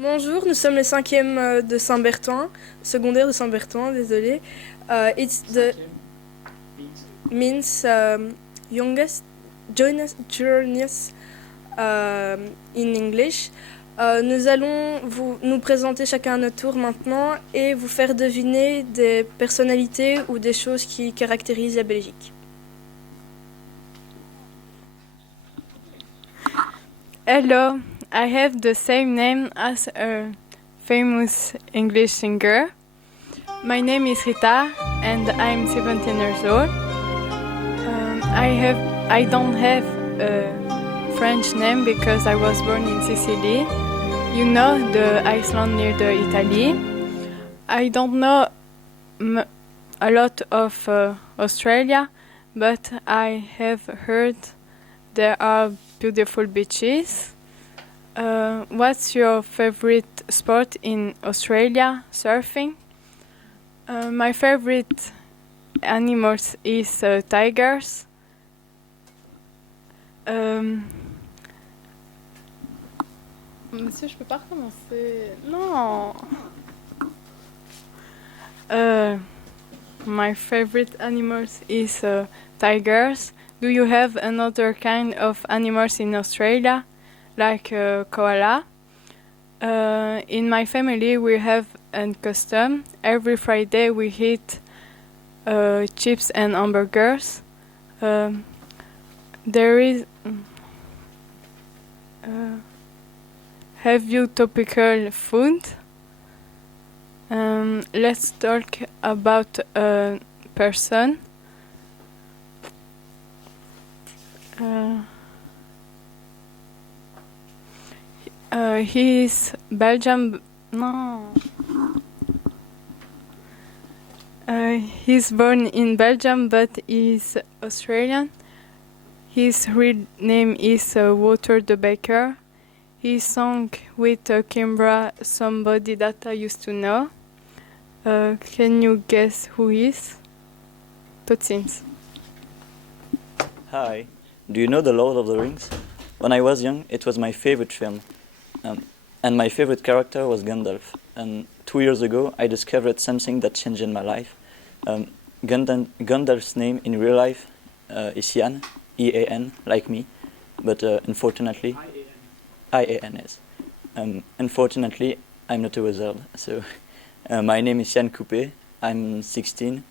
Bonjour, nous sommes les cinquièmes de Saint-Berthouin, secondaire de Saint-Berthouin, désolé. It's the means youngest journeyest in English. Nous allons nous présenter chacun à notre tour maintenant et vous faire deviner des personnalités ou des choses qui caractérisent la Belgique. Hello, I have the same name as a famous English singer. My name is Rita and I'm 17 years old. I don't have a French name because I was born in Sicily. You know, the Iceland near the Italy. I don't know a lot of Australia, but I have heard there are beautiful beaches. What's your favorite sport in Australia? Surfing. My favorite animals is tigers. Monsieur, je peux pas recommencer. Non. My favorite animals is tigers. Do you have another kind of animals in Australia, like koala? In my family, we have a custom. Every Friday, we eat chips and hamburgers. There is. Have you topical food? Let's talk about a person. He is Belgium. No. He's born in Belgium, but he's Australian. His real name is Walter the Baker. He sang with Kimbra, somebody that I used to know. Can you guess who he is? Tot ziens. Hi, do you know The Lord of the Rings? When I was young, it was my favorite film. And my favorite character was Gandalf. And 2 years ago, I discovered something that changed my life. Gandalf's name in real life is Ian, E-A-N, like me. But unfortunately, I-A-N, yes. Unfortunately, I'm not a wizard. So my name is Yann Coupé. I'm 16.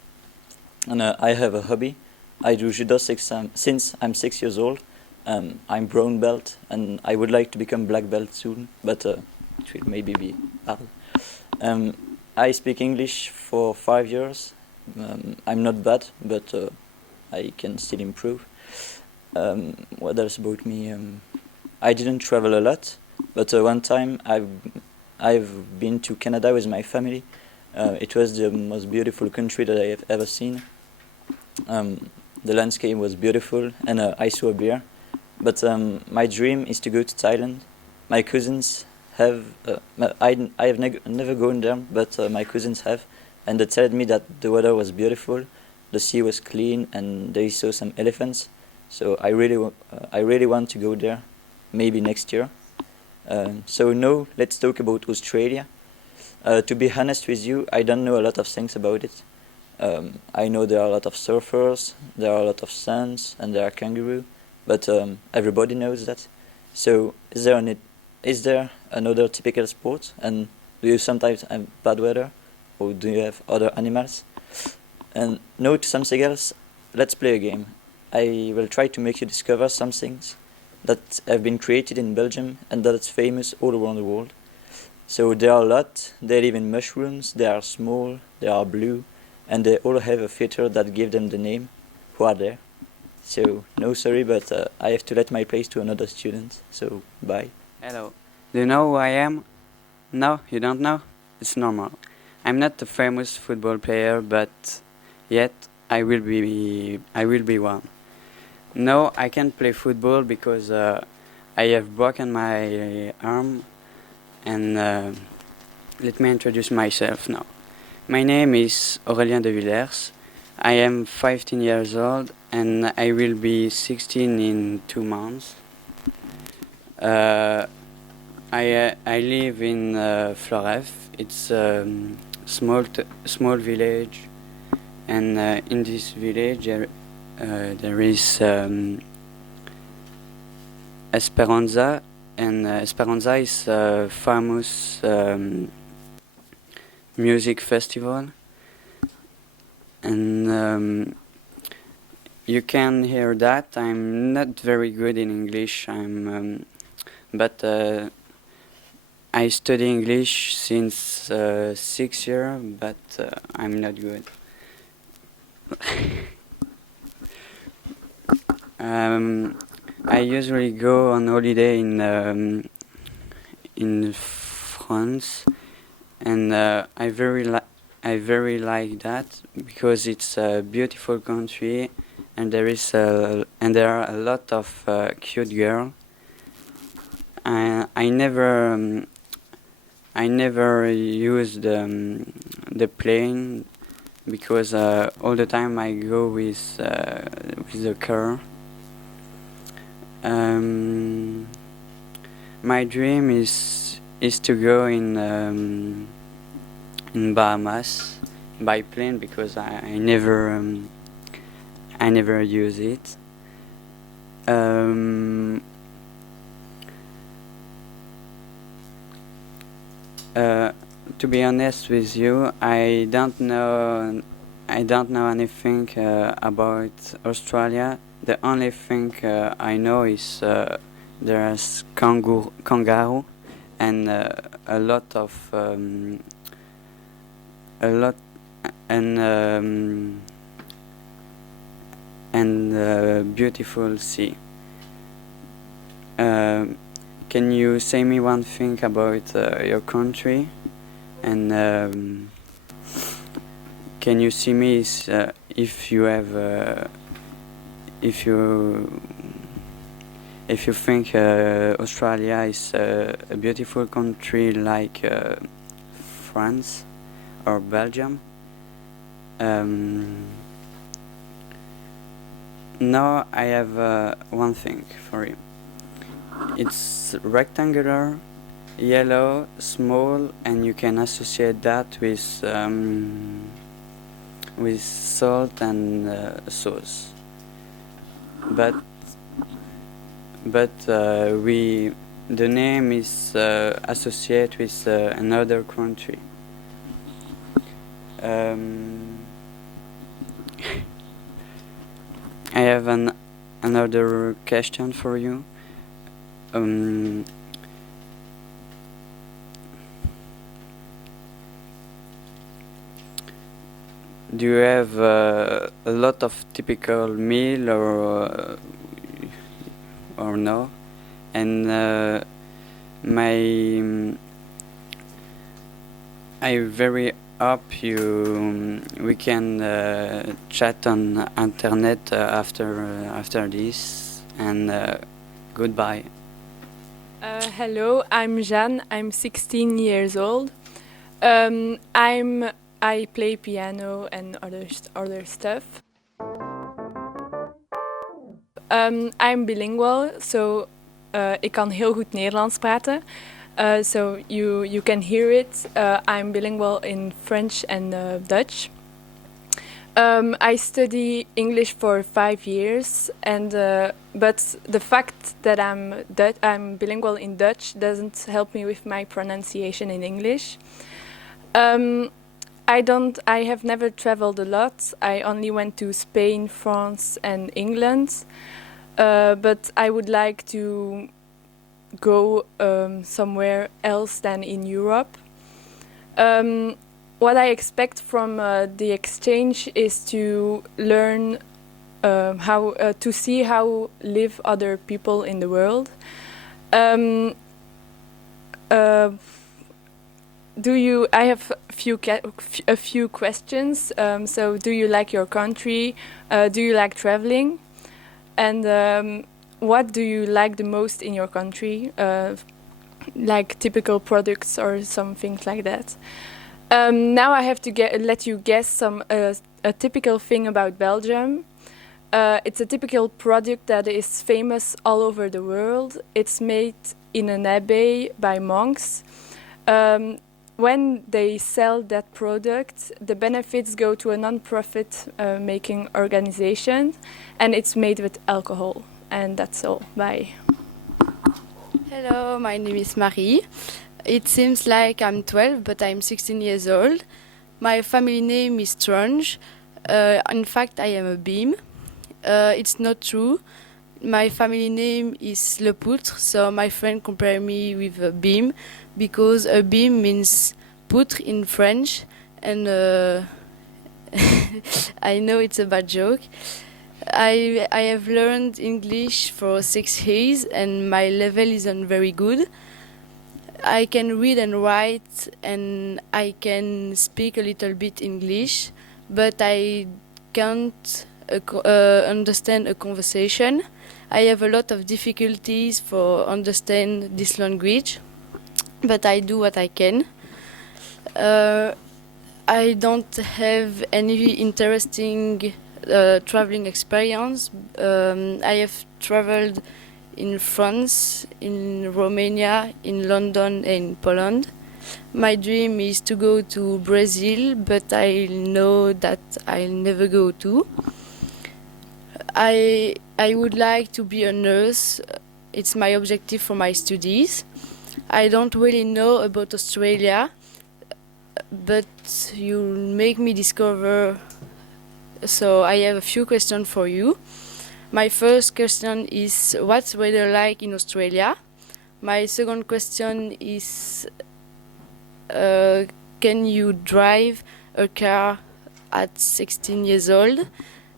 And I have a hobby. I do judo since I'm 6 years old. I'm brown belt, and I would like to become black belt soon, but it will maybe be hard. I speak English for 5 years. I'm not bad, but I can still improve. What else about me? I didn't travel a lot, but one time I've been to Canada with my family. It was the most beautiful country that I have ever seen. The landscape was beautiful, and I saw a bear. But my dream is to go to Thailand. My cousins have. I have never gone there, but my cousins have, and they told me that the weather was beautiful, the sea was clean, and they saw some elephants. So I really want to go there, maybe next year. So now let's talk about Australia. To be honest with you, I don't know a lot of things about it. I know there are a lot of surfers, there are a lot of suns, and there are kangaroo, but everybody knows that. So is there another typical sport? And do you sometimes have bad weather, or do you have other animals? And no, to something else, let's play a game. I will try to make you discover some things that have been created in Belgium and that is famous all around the world. So there are a lot. They live in mushrooms, they are small, they are blue, and they all have a feature that gives them the name. Who are there? So, no, sorry, but I have to let my place to another student, so bye. Hello. Do you know who I am? No, you don't know? It's normal. I'm not a famous football player, but yet I will be one. No, I can't play football because I have broken my arm, and let me introduce myself now. My name is Aurélien de Villers. I am 15 years old and I will be 16 in 2 months. I live in Floref. It's a small village, and in this village there is Esperanza, and Esperanza is a famous music festival, and you can hear that. I'm not very good in English. But I study English since 6 years, but I'm not good. I usually go on holiday in France, and I very like that because it's a beautiful country, and there are a lot of cute girls. I never use the plane because all the time I go with the car. My dream is to go in Bahamas by plane because I never use it. To be honest with you, I don't know anything about Australia. The only thing I know is there's kangaroo and a lot and beautiful sea. Can you say me one thing about your country? And can you see me if you have if you think Australia is a beautiful country like France or Belgium? Now I have one thing for you. It's rectangular, yellow, small, and you can associate that with salt and sauce. But the name is associated with another country. I have another question for you. Do you have a lot of typical meal or no? And I very hope we can chat on internet after this, and goodbye. Hello, I'm Jeanne. I'm 16 years old. I play piano and other stuff. I'm bilingual, so ik kan heel goed Nederlands praten. So you can hear it. I'm bilingual in French and Dutch. I study English for 5 years, and but the fact that I'm bilingual in Dutch doesn't help me with my pronunciation in English. I have never traveled a lot. I only went to Spain, France, and England. But I would like to go somewhere else than in Europe. What I expect from the exchange is to learn to see how live other people in the world. I have a few questions. So, do you like your country? Do you like traveling? And what do you like the most in your country? Like typical products or some things like that. Now I have to let you guess a typical thing about Belgium. It's a typical product that is famous all over the world. It's made in an abbey by monks. When they sell that product, the benefits go to a non-profit making organization, and it's made with alcohol. And that's all. Bye. Hello, my name is Marie. It seems like I'm 12, but I'm 16 years old. My family name is Strange. In fact, I am a beam. It's not true. My family name is Le Poutre, so my friend compared me with a beam because a beam means poutre in French, and I know it's a bad joke. I have learned English for 6 years and my level isn't very good. I can read and write and I can speak a little bit English, but I can't understand a conversation. I have a lot of difficulties for understand this language, but I do what I can. I don't have any interesting traveling experience. I have traveled in France, in Romania, in London, and in Poland. My dream is to go to Brazil, but I know that I'll never go to. I would like to be a nurse. It's my objective for my studies. I don't really know about Australia, but you make me discover. So I have a few questions for you. My first question is, what's weather like in Australia? My second question is, can you drive a car at 16 years old?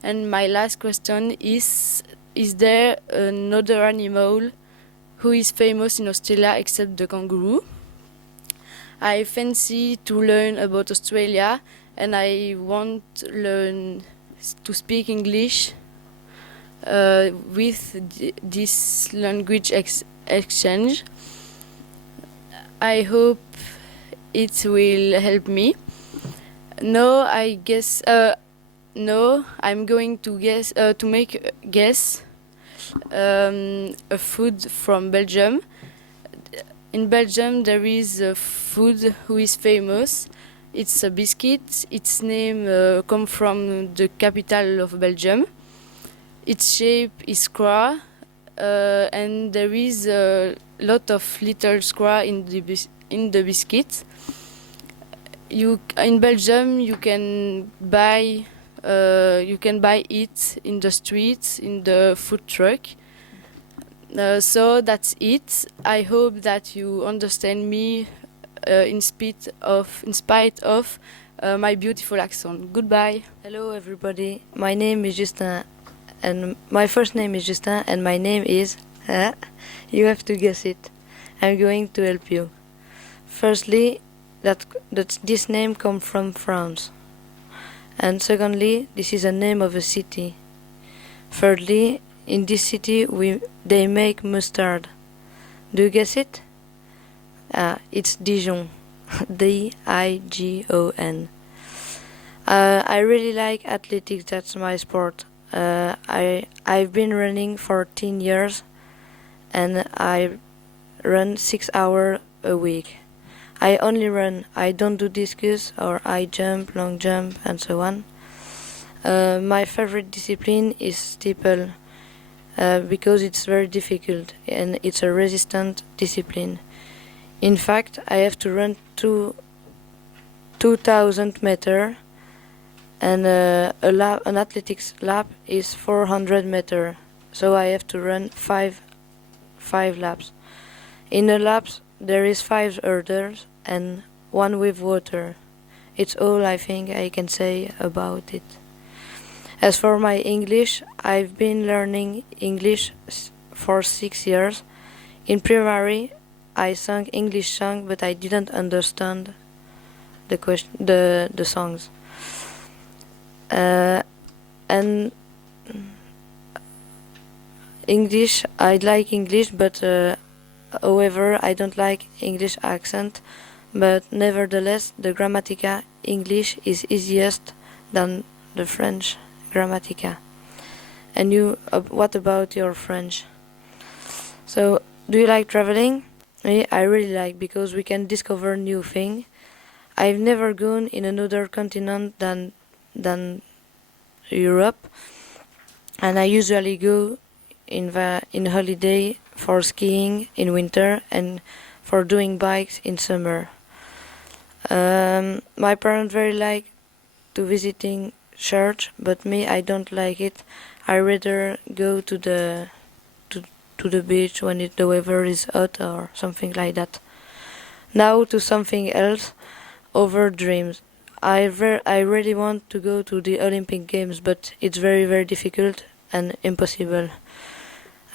And my last question is there another animal who is famous in Australia except the kangaroo? I fancy to learn about Australia and I want to learn to speak English with this language exchange. I hope it will help me. No, I guess. No, I'm going to guess to make a guess. A food from Belgium. In Belgium, there is a food who is famous. It's a biscuit. Its name comes from the capital of Belgium. Its shape is square, and there is a lot of little square in the biscuit. In Belgium, you can buy it in the streets, in the food truck. So that's it. I hope that you understand me in spite of my beautiful accent. Goodbye. Hello everybody. My name is Justin, and my first name is Justin, and my name is. You have to guess it. I'm going to help you. Firstly, that this name comes from France. And secondly, this is a name of a city. Thirdly, in this city they make mustard. Do you guess it? It's Dijon. D-I-G-O-N. I really like athletics, that's my sport. I've been running for 10 years and I run 6 hours a week. I only run, I don't do discus or high jump, long jump and so on. My favorite discipline is steeple because it's very difficult and it's a resistant discipline. In fact, I have to run 2,000 meters and an athletics lap is 400 meters, so I have to run five laps. In a lap there is 5 hurdles and 1 with water. It's all I think I can say about it. As for my English, I've been learning English for 6 years. In primary, I sang English songs, but I didn't understand the songs. And English, I like English, but however, I don't like English accent. But nevertheless, the Grammatica English is easiest than the French Grammatica. And you, what about your French? So, do you like traveling? Me, I really like, because we can discover new things. I've never gone in another continent than Europe, and I usually go in holiday for skiing in winter and for doing bikes in summer. My parents very like to visiting church, but me, I don't like it. I rather go to the beach when the weather is hot or something like that. Now to something else, over dreams. I really want to go to the Olympic Games, but it's very difficult and impossible.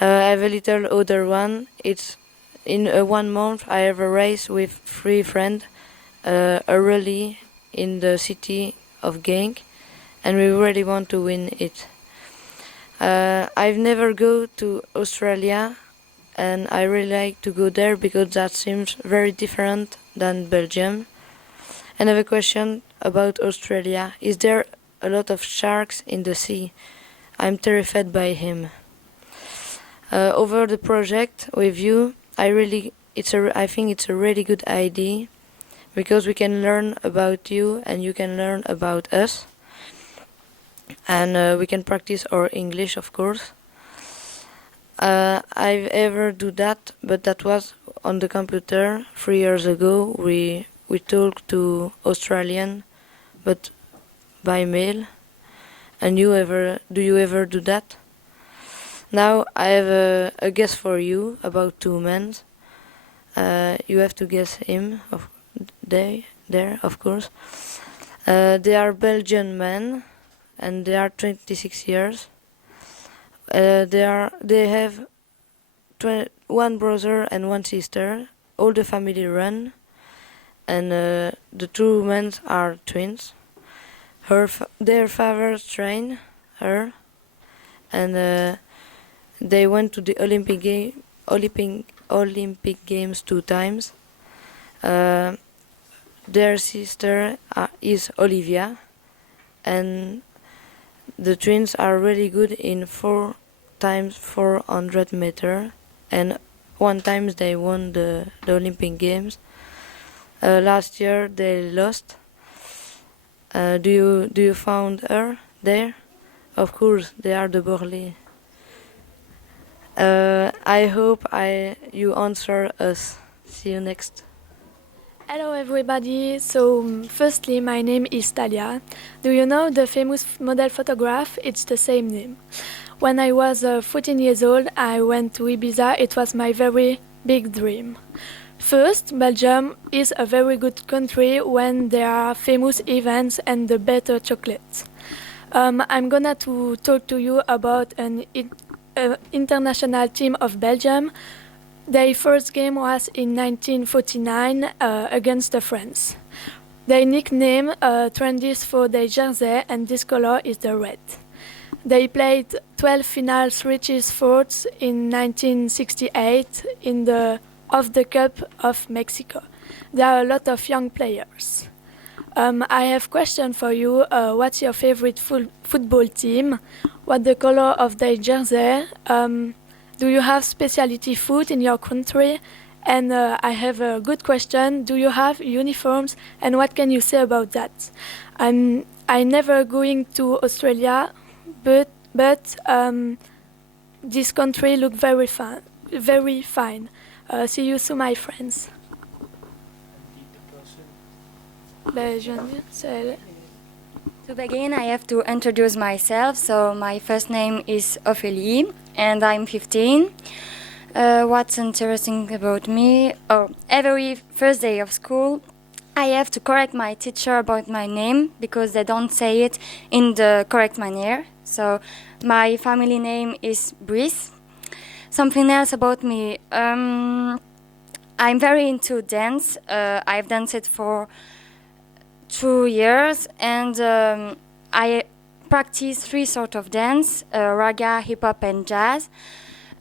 I have a little other one. It's in 1 month. I have a race with 3 friends, a rally in the city of Genk, and we really want to win it. I've never go to Australia, and I really like to go there because that seems very different than Belgium. And I have a question about Australia. Is there a lot of sharks in the sea? I'm terrified by him. Over the project with you, I think it's a really good idea, because we can learn about you and you can learn about us, and we can practice our English, of course. I've ever do that, but that was on the computer 3 years ago. We talked to Australian, but by mail. And do you ever do that? Now I have a guess for you about 2 men. You have to guess him. There, of course. They are Belgian men, and they are 26 years. They have 1 brother and 1 sister. All the family run, and the 2 men are twins. Their father trained her, and they went to the Olympic Games 2 times. Their sister is Olivia, and the twins are really good in 4 times 400 meter, and 1 time they won the Olympic Games. Last year they lost. Do you found her there? Of course, they are the Borlée. I hope you answer us. See you next. Hello everybody, so firstly my name is Talia. Do you know the famous model photograph? It's the same name. When I was 14 years old, I went to Ibiza. It was my very big dream. First, Belgium is a very good country when there are famous events and the better chocolates. I'm gonna to talk to you about an international team of Belgium. Their first game was in 1949 against France. They nicknamed trendies for their jersey, and this color is the red. They played 12 finals, reached 4th in 1968 in the Cup of Mexico. There are a lot of young players. I have a question for you. What's your favorite football team? What the color of their jersey? Do you have specialty food in your country? And I have a good question. Do you have uniforms? And what can you say about that? I never going to Australia, but this country look very fine. See you soon, my friends. To begin, I have to introduce myself. So my first name is Ophélie, and I'm 15. What's interesting about me? Every first day of school, I have to correct my teacher about my name because they don't say it in the correct manner. So my family name is Brice. Something else about me, I'm very into dance. I've danced for 2 years, and I practice 3 sorts of dance, raga, hip-hop, and jazz.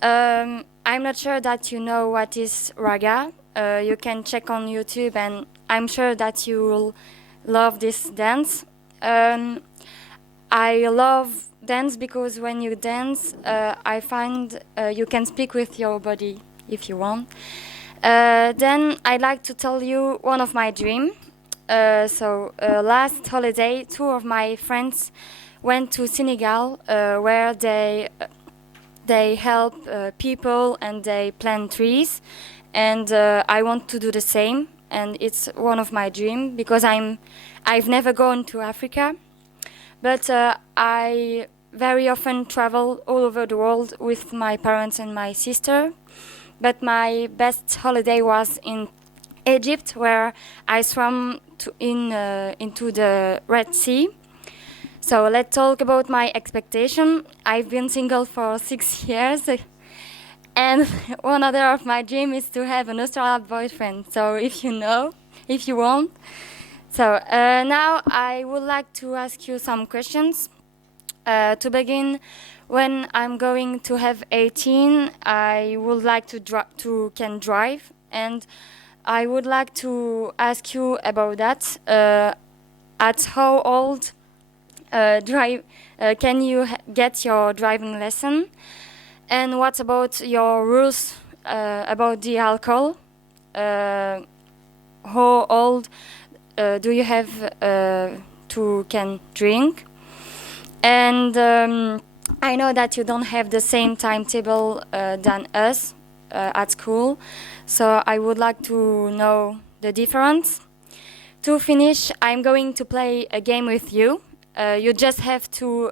I'm not sure that you know what is raga. You can check on YouTube, and I'm sure that you will love this dance. I love dance because when you dance, I find you can speak with your body if you want. Then I'd like to tell you one of my dreams. Last holiday, 2 of my friends went to Senegal, where they help people and they plant trees, and I want to do the same. And it's one of my dreams because I've never gone to Africa, but I very often travel all over the world with my parents and my sister. But my best holiday was in Egypt, where I swam into the Red Sea. So let's talk about my expectation. I've been single for 6 years, and one other of my dreams is to have an Australian boyfriend. So if you want. So now I would like to ask you some questions. To begin, when I'm going to have 18, I would like to can drive, and I would like to ask you about that. At how old can you get your driving lesson? And what about your rules about the alcohol? How old do you have to can drink? And I know that you don't have the same timetable than us at school, so I would like to know the difference. To finish, I'm going to play a game with you. You just have to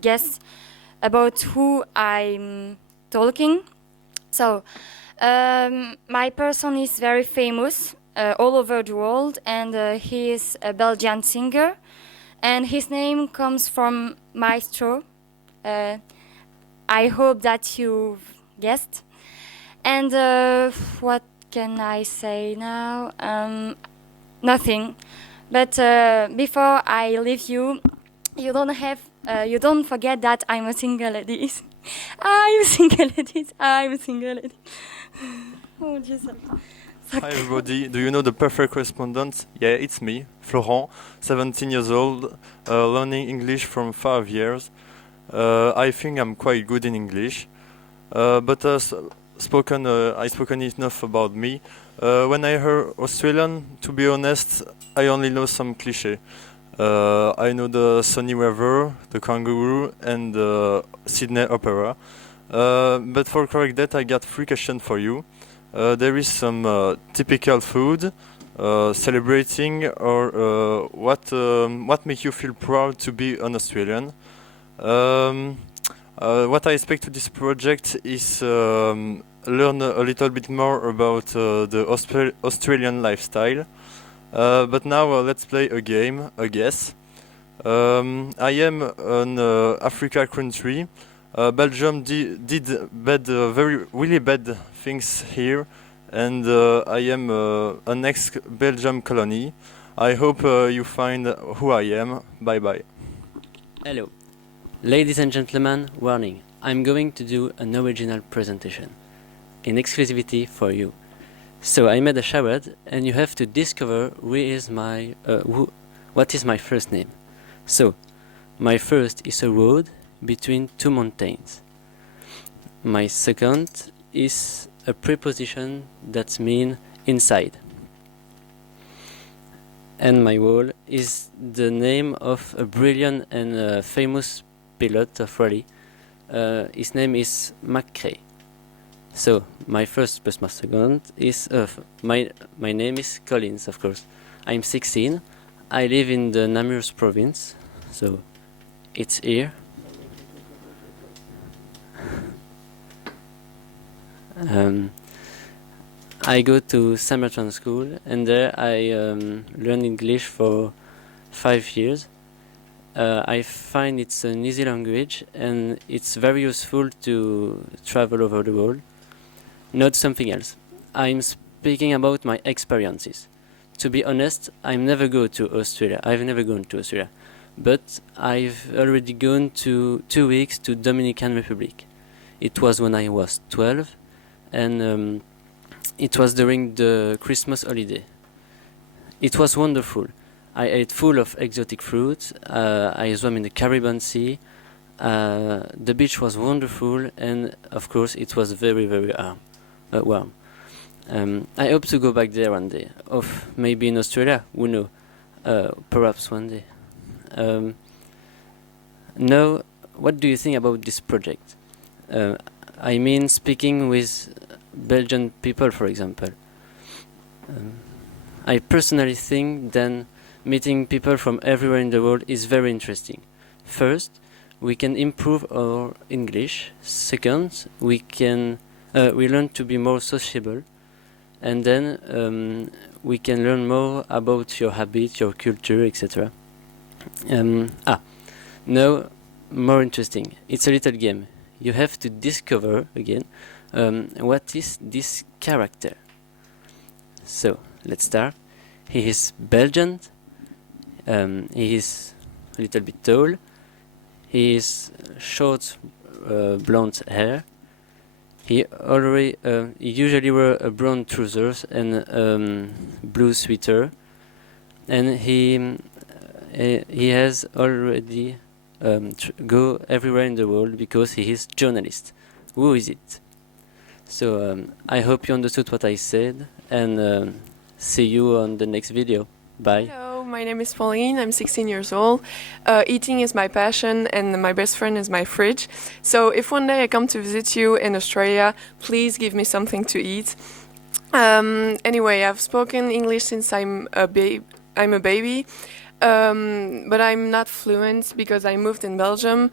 guess about who I'm talking. So, my person is very famous all over the world, and he is a Belgian singer, and his name comes from Maestro. I hope that you've guessed. And what can I say now? Nothing. But before I leave you, you don't forget that I'm a single lady. I'm a single lady. I'm a single lady. Oh, Jesus. Hi everybody, do you know the perfect correspondent? Yeah, it's me, Florent, 17 years old, learning English from 5 years. I think I'm quite good in English, but I spoken enough about me. When I heard Australian, to be honest, I only know some cliché. I know the Sunny River, the Kangaroo, and the Sydney Opera. But for correct that, I got 3 questions for you. There is some typical food, celebrating, or what makes you feel proud to be an Australian. What I expect to this project is learn a little bit more about the Australian lifestyle. But now let's play a game, a guess. I am an Africa country. Belgium did really bad things here, and I am an ex-Belgium colony. I hope you find who I am. Bye bye. Hello. Ladies and gentlemen, warning. I'm going to do an original presentation in exclusivity for you. So I made a charade, and you have to discover what is my first name. So, my first is a road between 2 mountains. My second is a preposition that means inside. And my wall is the name of a brilliant and famous pilot of rally. His name is McRae. So my first plus my second is my name is Collins, of course. I'm 16. I live in the Namur province, so it's here. I go to Saint School, and there I learn English for 5 years. I find it's an easy language, and it's very useful to travel over the world. Not something else. I'm speaking about my experiences. To be honest, I've never gone to Australia, but I've already gone to 2 weeks to Dominican Republic. It was when I was 12, and it was during the Christmas holiday. It was wonderful. I ate full of exotic fruits. I swam in the Caribbean Sea. The beach was wonderful, and of course it was very, very warm. I hope to go back there one day, or maybe in Australia, who knows, perhaps one day. Now, what do you think about this project? I mean, speaking with Belgian people, for example. I personally think that meeting people from everywhere in the world is very interesting. First, we can improve our English. Second, we learn to be more sociable, and then we can learn more about your habits, your culture, etc. Now, more interesting. It's a little game. You have to discover again what is this character. So let's start. He is Belgian. He is a little bit tall. He is short, blonde hair. He usually wear a brown trousers and blue sweater, and he has already go everywhere in the world because he is journalist. Who is it? So I hope you understood what I said, and see you on the next video. Bye. Hello, my name is Pauline. I'm 16 years old. Eating is my passion, and my best friend is my fridge. So if one day I come to visit you in Australia, please give me something to eat. Anyway, I've spoken English since I'm a baby, but I'm not fluent because I moved in Belgium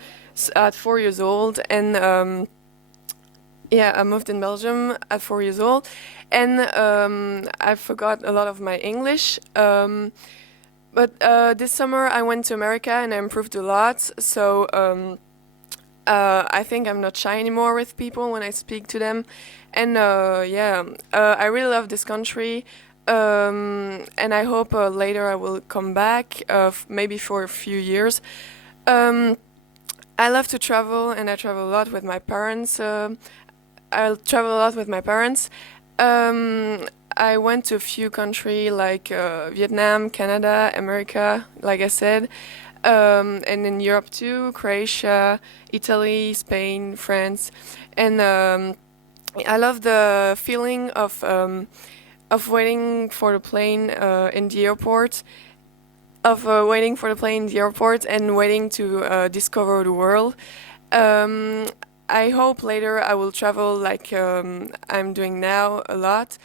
at 4 years old, and I moved in Belgium at 4 years old, and I forgot a lot of my English. But this summer I went to America and I improved a lot. So I think I'm not shy anymore with people when I speak to them, and I really love this country. And I hope later I will come back, maybe for a few years. I love to travel, and I travel a lot with my parents. I went to a few countries like Vietnam, Canada, America, like I said, and in Europe too, Croatia, Italy, Spain, France, and I love the feeling of waiting for the plane in the airport, and waiting to discover the world. I hope later I will travel like I'm doing now a lot.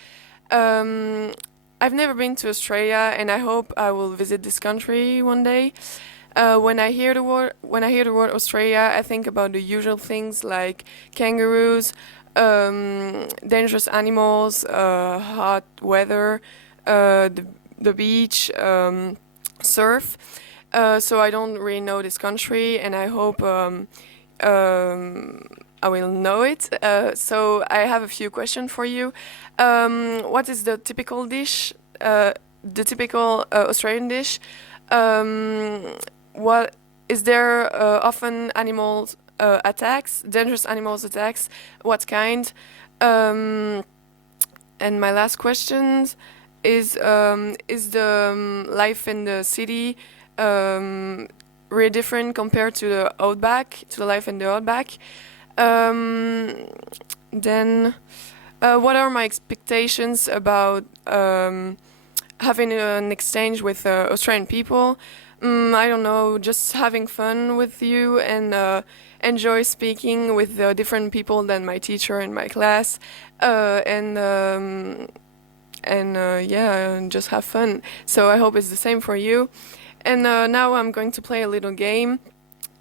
I've never been to Australia, and I hope I will visit this country one day. When I hear the word Australia, I think about the usual things like kangaroos, dangerous animals, hot weather, the beach, surf. So I don't really know this country, and I hope I will know it. So I have a few questions for you. What is the typical dish, the typical Australian dish? What is there often animals attacks, dangerous animals attacks? What kind? And my last question is the life in the city really different compared to the outback, to the life in the outback? Then, what are my expectations about having an exchange with Australian people? I don't know, just having fun with you and enjoy speaking with different people than my teacher in my class, and just have fun. So I hope it's the same for you. And now I'm going to play a little game.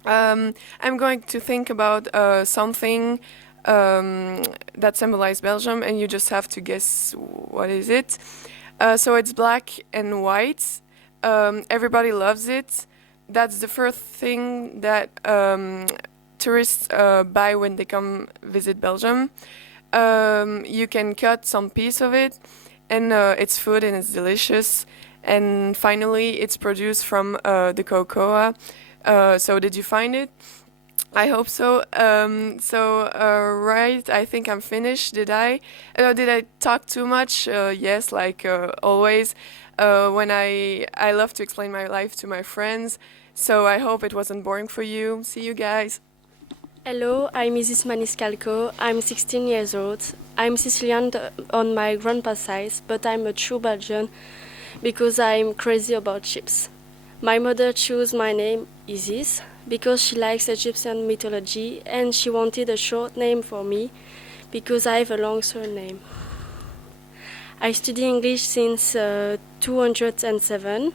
I'm going to think about something that symbolizes Belgium, and you just have to guess what is it. So it's black and white. Everybody loves it. That's the first thing that tourists buy when they come visit Belgium. You can cut some piece of it, and it's food and it's delicious. And finally, it's produced from the cocoa. So did you find it? I hope so. Right, I think I'm finished. Did I? Did I talk too much? Yes, like always. When I love to explain my life to my friends, so I hope it wasn't boring for you. See you guys. Hello, I'm Isis Maniscalco. I'm 16 years old. I'm Sicilian on my grandpa's side, but I'm a true Belgian because I'm crazy about ships. My mother chose my name Isis because she likes Egyptian mythology and she wanted a short name for me because I have a long surname. I study English since 2007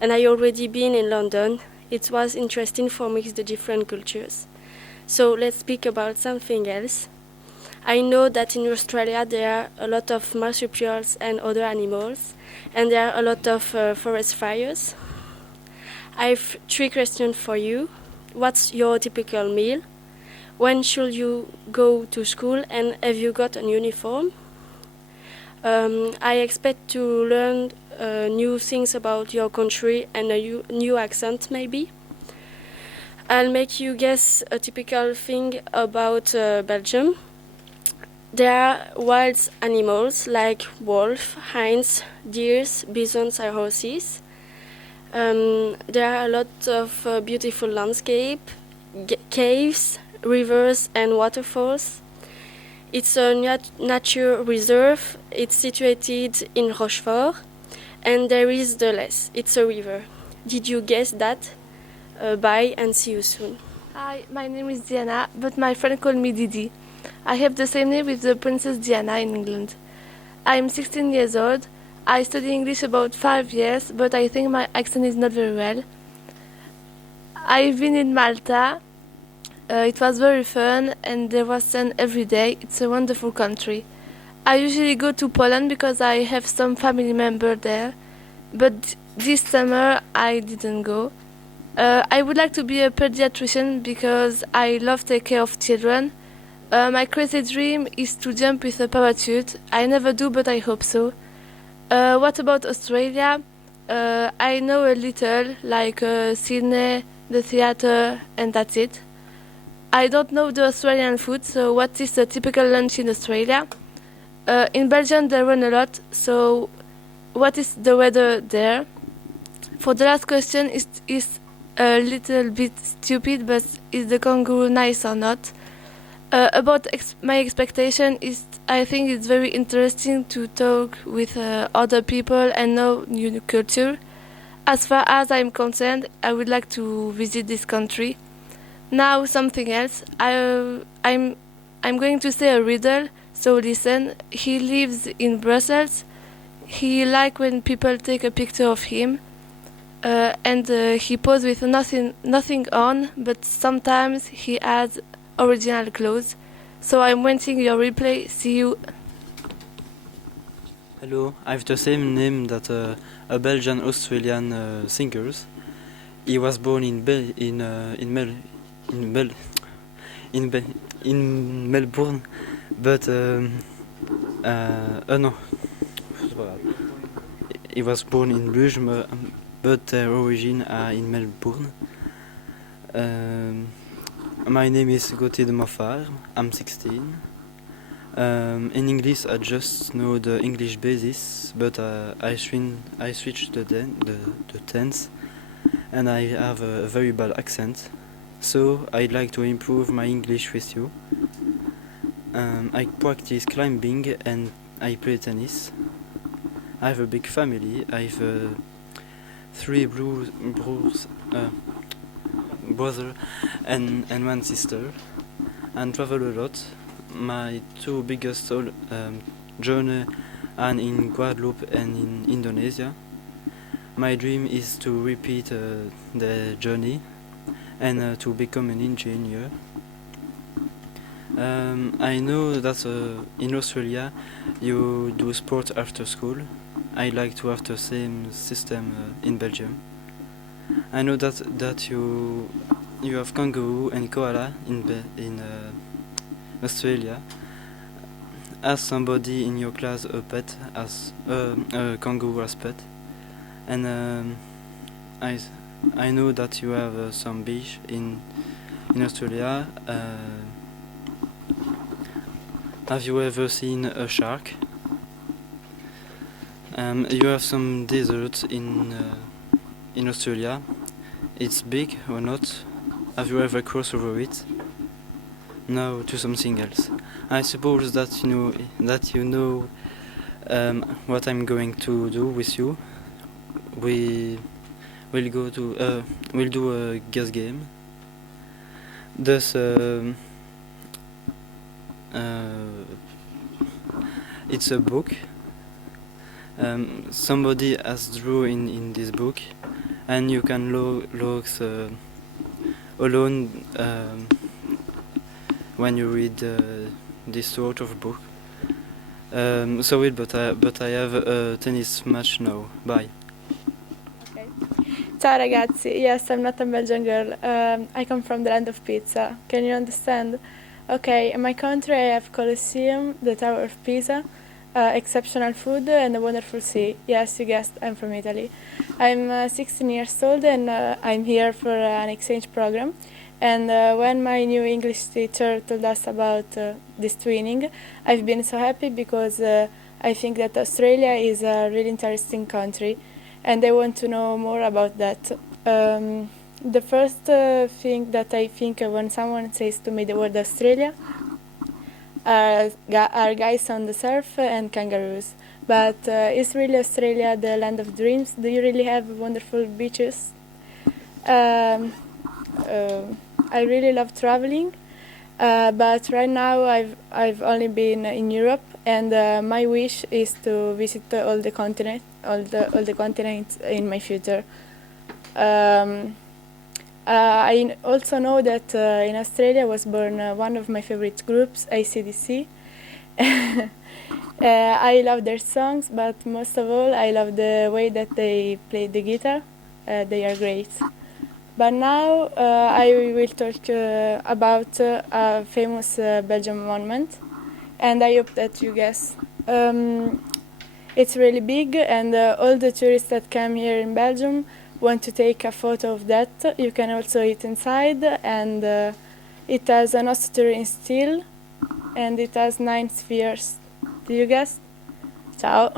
and I already been in London. It was interesting for me the different cultures. So let's speak about something else. I know that in Australia there are a lot of marsupials and other animals and there are a lot of forest fires. I have 3 questions for you. What's your typical meal? When should you go to school and have you got a uniform? I expect to learn new things about your country and a new accent maybe. I'll make you guess a typical thing about Belgium. There are wild animals like wolf, hinds, deers, bisons and horses. There are a lot of beautiful landscape, caves, rivers and waterfalls. It's a nature reserve. It's situated in Rochefort and there is the Lez. It's a river. Did you guess that? Bye and see you soon. Hi, my name is Diana, but my friend called me Didi. I have the same name with the Princess Diana in England. I'm 16 years old. I study English about 5 years, but I think my accent is not very well. I've been in Malta. It was very fun and there was sun every day. It's a wonderful country. I usually go to Poland because I have some family member there, but this summer I didn't go. I would like to be a pediatrician because I love take care of children. My crazy dream is to jump with a parachute. I never do, but I hope so. What about Australia? I know a little, like Sydney, the theatre, and that's it. I don't know the Australian food, so what is the typical lunch in Australia? In Belgium they run a lot, so what is the weather there? For the last question, is a little bit stupid, but is the kangaroo nice or not? About my expectation is, I think it's very interesting to talk with other people and know new culture. As far as I'm concerned, I would like to visit this country. Now something else. I'm going to say a riddle, so listen. He lives in Brussels. He likes when people take a picture of him. And he poses with nothing on, but sometimes he has original clothes. So I'm waiting your replay. See you. Hello, I have the same name that a Belgian Australian singers. He was born in Melbourne, but no, he was born in Bruges, but their origin are in Melbourne. My name is Gauthier de Moffard. I'm 16. In English, I just know the English basis, but I switched the tense, and I have a very bad accent. So I'd like to improve my English with you. I practice climbing and I play tennis. I have a big family. I have 3 brother and 1 sister, and travel a lot. My 2 biggest journey are in Guadeloupe and in Indonesia. My dream is to repeat the journey and to become an engineer. I know that in Australia you do sport after school. I like to have the same system in Belgium. I know that you have kangaroo and koala in Australia. As somebody in your class a pet as a kangaroo as pet, and I know that you have some beach in in Australia. Have you ever seen a shark? You have some desert in Australia. It's big or not? Have you ever crossed over it? No, to something else. I suppose that you know what I'm going to do with you. We'll do a guess game. Thus, it's a book. Somebody has drew in this book, and you can look alone when you read this sort of book. Sorry, but I have a tennis match now. Bye. Ciao ragazzi, yes, I'm not a Belgian girl. I come from the land of pizza. Can you understand? Okay, in my country I have Colosseum, the Tower of Pisa, exceptional food and a wonderful sea. Yes, you guessed, I'm from Italy. I'm 16 years old and I'm here for an exchange program. And when my new English teacher told us about this training, I've been so happy because I think that Australia is a really interesting country. And I want to know more about that. The first thing that I think when someone says to me the word Australia are guys on the surf and kangaroos. But is really Australia the land of dreams? Do you really have wonderful beaches? I really love traveling, but right now I've only been in Europe, and my wish is to visit all the continents in my future. I also know that in Australia was born one of my favorite groups, AC/DC. I love their songs, but most of all I love the way that they play the guitar. They are great. But now I will talk about a famous Belgian monument, and I hope that you guess. It's really big, and all the tourists that come here in Belgium want to take a photo of that. You can also eat inside, and it has an oscillator in steel, and it has 9 spheres. Do you guess? Ciao.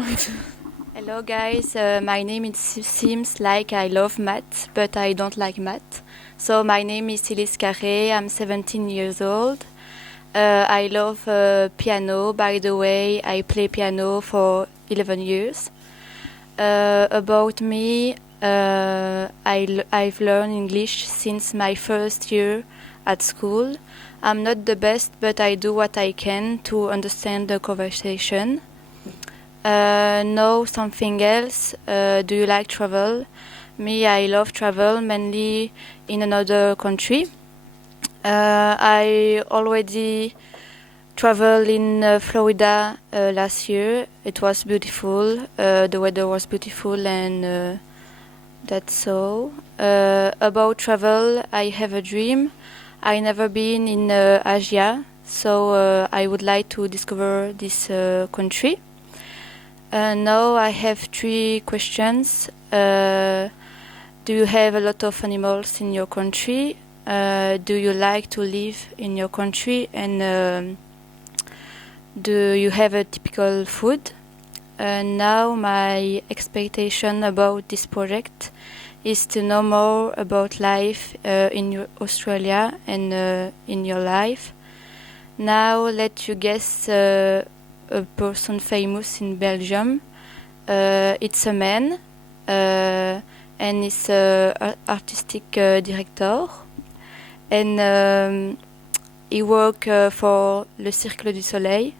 Hello guys, my name seems like I love math, but I don't like math. So my name is Elise Carré, I'm 17 years old. I love piano. By the way, I play piano for 11 years. About me, I've learned English since my first year at school. I'm not the best, but I do what I can to understand the conversation. Know something else? Do you like travel? Me, I love travel, mainly in another country. I already traveled in Florida last year. It was beautiful. The weather was beautiful, and that's all. About travel, I have a dream. I never been in Asia, so I would like to discover this country. Now I have 3 questions. Do you have a lot of animals in your country? Do you like to live in your country? And do you have a typical food? Now my expectation about this project is to know more about life in Australia and in your life. Now let you guess a person famous in Belgium. It's a man, and it's an artistic director, and he work for Le Cercle du Soleil,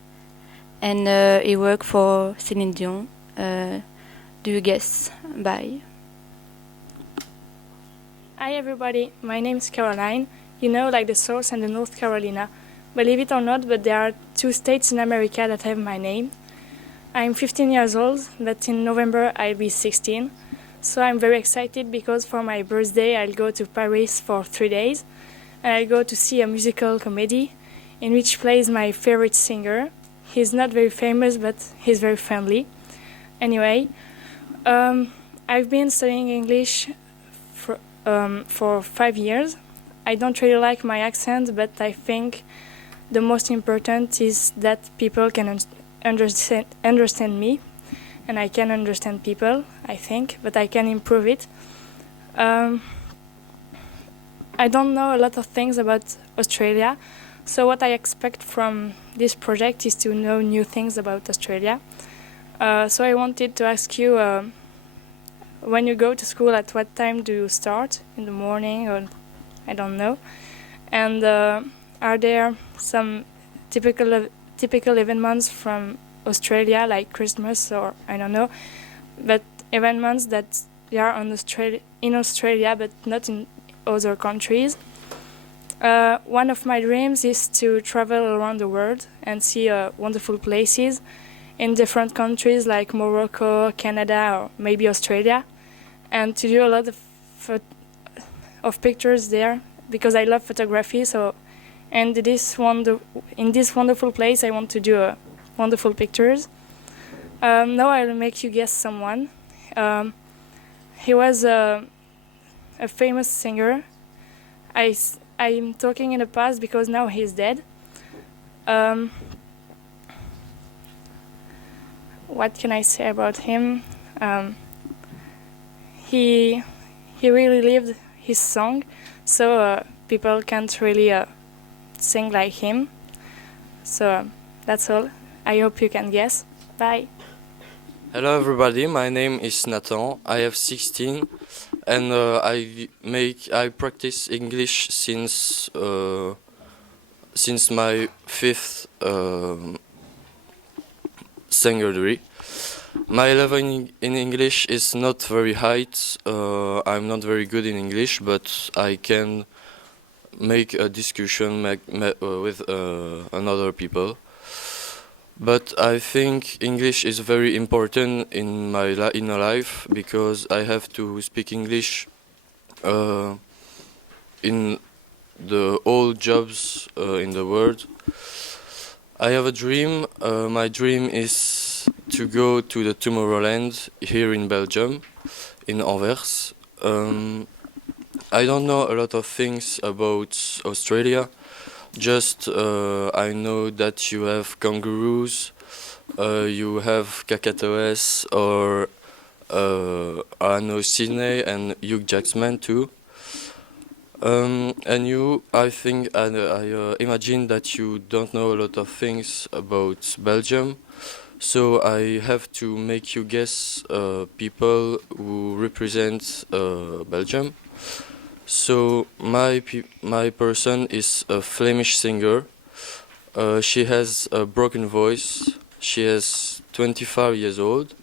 and he work for Céline Dion. Do you guess? Bye. Hi everybody, my name is Caroline. You know, like the South and the North Carolina. Believe it or not, but there are 2 states in America that have my name. I'm 15 years old, but in November I'll be 16. So I'm very excited because for my birthday I'll go to Paris for 3 days. And I'll go to see a musical comedy in which plays my favorite singer. He's not very famous, but he's very friendly. Anyway, I've been studying English for 5 years. I don't really like my accent, but I think the most important is that people can understand me, and I can understand people, I think, but I can improve it. I don't know a lot of things about Australia, so what I expect from this project is to know new things about Australia. So I wanted to ask you, when you go to school, at what time do you start? In the morning, or I don't know? And are there some typical events from Australia, like Christmas, or I don't know, but events that are in Australia but not in other countries? One of my dreams is to travel around the world and see wonderful places in different countries like Morocco, Canada, or maybe Australia, and to do a lot of pictures there, because I love photography. So, and in this wonderful place, I want to do wonderful pictures. Now I'll make you guess someone. He was a famous singer. I'm talking in the past because now he's dead. What can I say about him? He really lived his song, so people can't really sing like him. So that's all. I hope you can guess. Bye. Hello everybody, my name is Nathan. I have 16 and I practice English since my 5th secondary. My level in English is not very high. I'm not very good in English, but I can make a discussion with another people. But I think English is very important in my life, because I have to speak English in the all jobs in the world. I have a dream. My dream is to go to the Tomorrowland here in Belgium, in Anvers. I don't know a lot of things about Australia. Just I know that you have kangaroos, you have kakatoes, or I know Sydney and Hugh Jackman too. And you, I think, I imagine that you don't know a lot of things about Belgium, so I have to make you guess people who represent Belgium. So my person is a Flemish singer. She has a broken voice. She is 25 years old.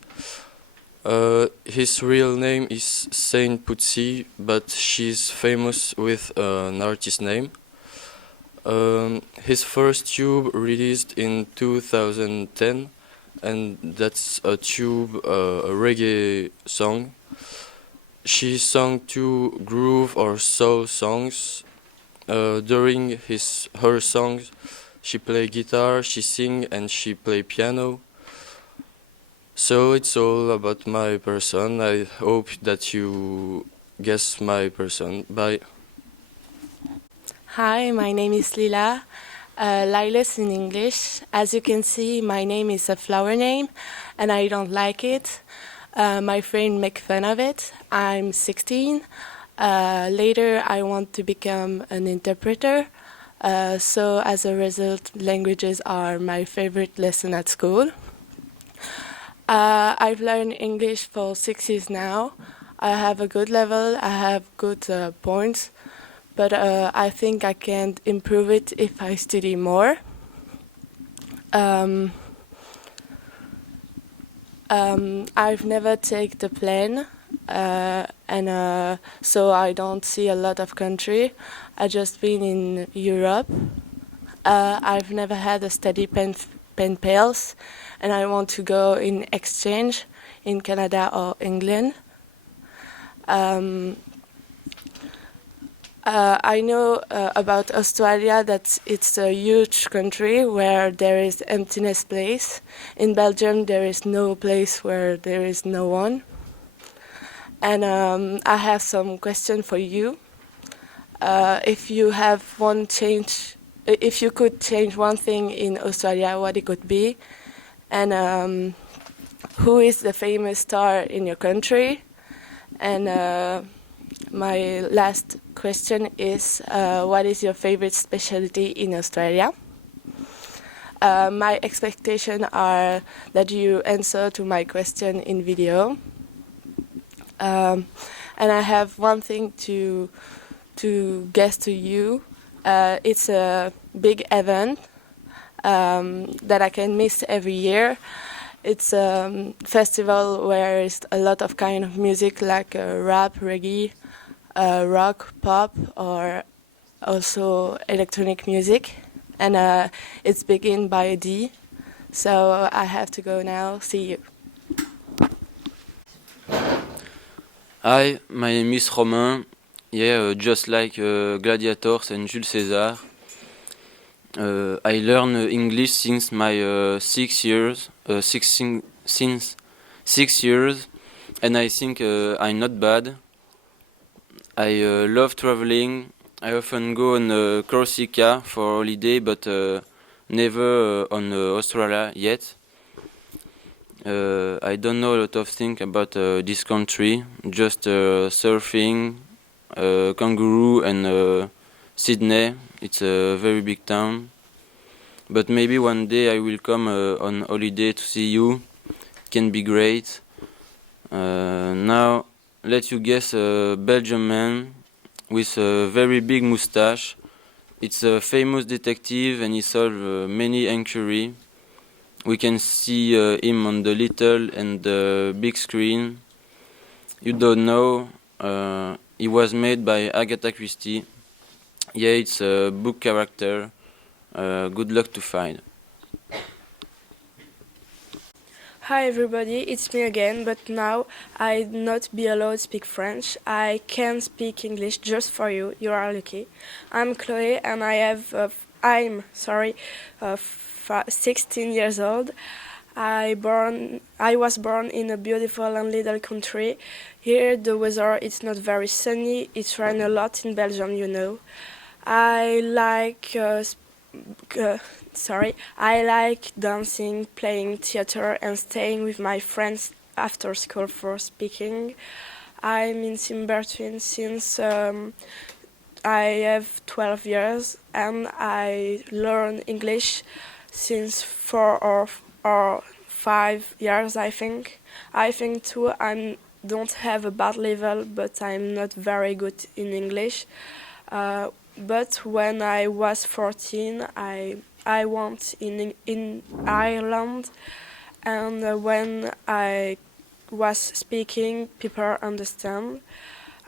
His real name is Saint Putsi, but she's famous with an artist name. His first tube released in 2010, and that's a tube, a reggae song. She sang 2 groove or soul songs. During her songs, she play guitar, she sing, and she play piano. So it's all about my person. I hope that you guess my person. Bye. Hi, my name is Lila. Lilas in English. As you can see, my name is a flower name, and I don't like it. My friend make fun of it. I'm 16. Later, I want to become an interpreter. So as a result, languages are my favorite lesson at school. I've learned English for 6 years now. I have a good level. I have good points. But I think I can improve it if I study more. I've never taken the plane, and so I don't see a lot of country. I just been in Europe. I've never had a study pen pals, and I want to go in exchange in Canada or England. I know about Australia that it's a huge country where there is emptiness place. In Belgium, there is no place where there is no one. And I have some question for you. if you could change one thing in Australia, what it could be, and who is the famous star in your country, and my last question is, what is your favorite specialty in Australia? My expectations are that you answer to my question in video. And I have one thing to guess to you. It's a big event that I can miss every year. It's a festival where there's a lot of kind of music like rap, reggae, rock, pop, or also electronic music. And it's begin by a D. So I have to go now. See you. Hi, my name is Romain. Yeah, just like gladiators and Jules Caesar. I learn English since my 6 years, since 6 years, and I think I'm not bad. I love traveling. I often go on Corsica for holiday, but never on Australia yet. I don't know a lot of things about this country, just surfing, kangaroo and Sydney. It's a very big town. But maybe one day I will come on holiday to see you. It can be great. Now, let you guess a Belgian man with a very big mustache. It's a famous detective and he solved many inquiries. We can see him on the little and the big screen. You don't know, he was made by Agatha Christie. Yeah, it's a book character. Good luck to find. Hi everybody, it's me again, but now I'll not be allowed to speak French. I can speak English just for you. You are lucky. I'm Chloe and I'm 16 years old. I was born in a beautiful and little country. Here the weather is not very sunny. It rains a lot in Belgium, you know. I like dancing, playing theater, and staying with my friends after school for speaking. I'm in Timbertwin since I have 12 years, and I learn English since 4 or 5 years, I think. I think too I don't have a bad level, but I'm not very good in English. But when I was 14, I went in Ireland, and when I was speaking, people understand.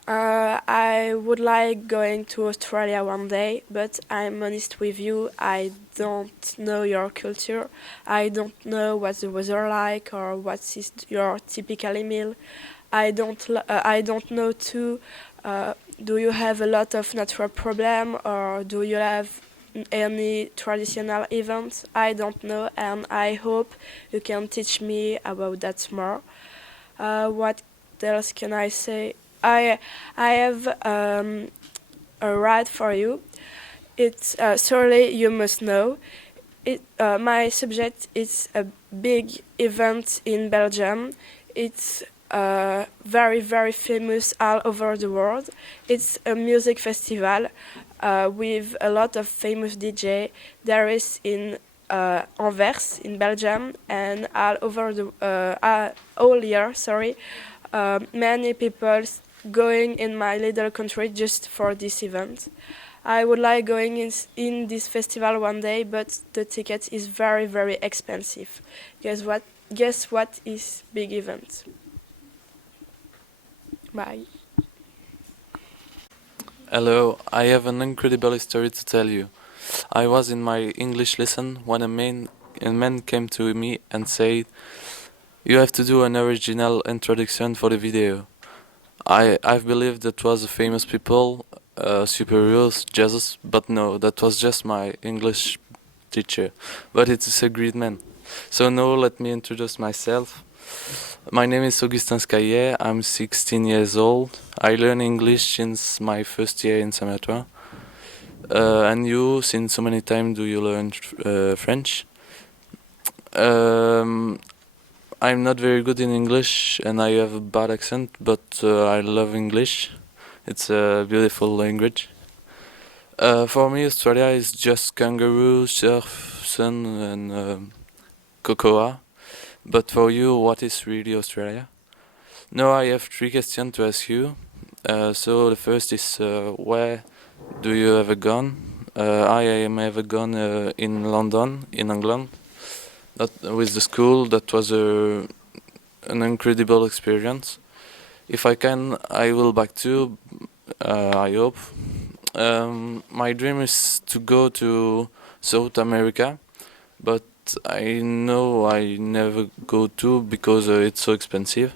I would like going to Australia one day, but I'm honest with you, I don't know your culture. I don't know what the weather like or what is your typical meal. I don't know too. Do you have a lot of natural problem or do you have any traditional events? I don't know, and I hope you can teach me about that more. What else can I say? I have a ride for you. It's surely you must know. My subject is a big event in Belgium. It's very, very famous all over the world. It's a music festival with a lot of famous DJ. There is in Anvers in Belgium and all over the all year. Many people going in my little country just for this event. I would like going in this festival one day, but the ticket is very, very expensive. Guess what is big event? Bye. Hello, I have an incredible story to tell you. I was in my English lesson when a man came to me and said, "You have to do an original introduction for the video." I believed that was a famous people, superheroes, Jesus, but no, that was just my English teacher. But it is a great man. So now let me introduce myself. My name is Augustin Scaillet. I'm 16 years old. I learn English since my first year in Saint-Martin. And you, since so many times do you learn French? I'm not very good in English and I have a bad accent, but I love English. It's a beautiful language. For me, Australia is just kangaroo, surf, sun, and cocoa. But for you, what is really Australia? Now I have 3 questions to ask you. So the first is, where do you have gone? I am ever gone in London, in England, with the school. That was an incredible experience. If I can, I will back too. I hope. My dream is to go to South America, but I know I never go to because it's so expensive.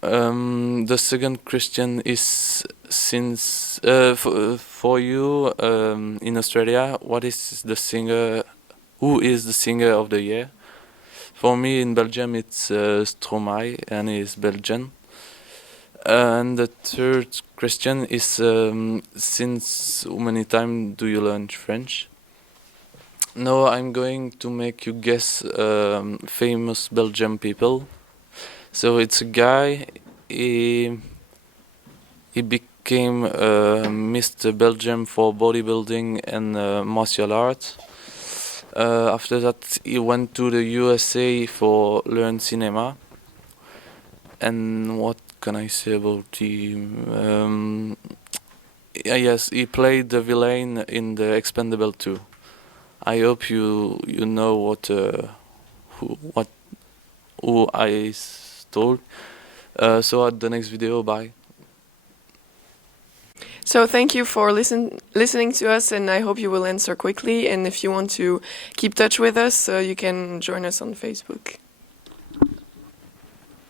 The second question is, since for you in Australia, what is the singer? Who is the singer of the year? For me in Belgium, it's Stromae, and he's Belgian. And the third question is, since how many times do you learn French? Now I'm going to make you guess famous Belgian people. So it's a guy, he became Mr. Belgium for bodybuilding and martial arts. After that he went to the USA for learn cinema. And what can I say about him? Yes, he played the villain in the Expendable 2. I hope you know who I told. So at the next video, bye. So thank you for listening to us, and I hope you will answer quickly. And if you want to keep touch with us, you can join us on Facebook.